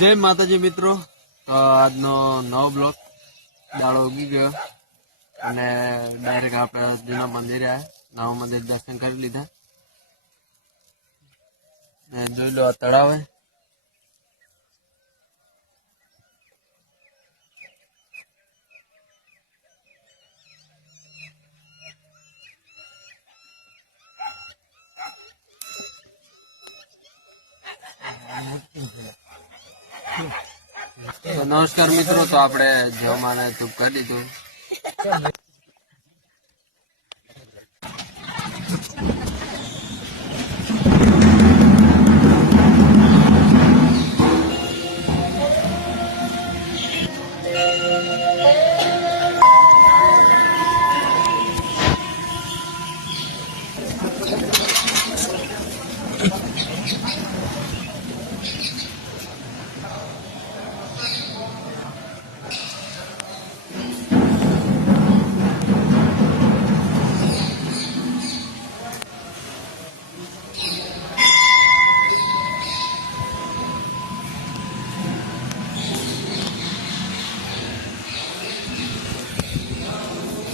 जय माताजी मित्रों। तो આજનો નવો બ્લોગ દાડો ઉગી ગયો અને ડાયરેક્ટ આપણે જૂના મંદિરે આવ્યા, નવા મંદિર દર્શન કરી લીધા ને જોઈ લો આ તળાવ હે। तो नमस्कार मित्रों। तो आपणे जमाने तो कर लीधुं।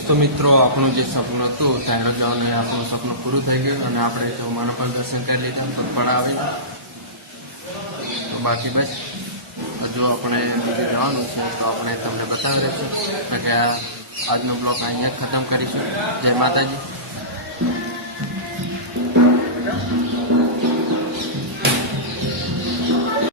तो मित्रों आपणुं जे सपनुं हतुं धायरो जवानुं आपणुं सपनुं पूरुं थई गयुं अने आपणे जमाना पर दर्शन करी लीधा पगपाळा आवीने। तो बाकी बस हजू अपने बीजे जवानुं छे तो आपणे तमने बतावी दईशुं के आजनो ब्लॉग अहींया खत्म करीशुं। जय माताजी।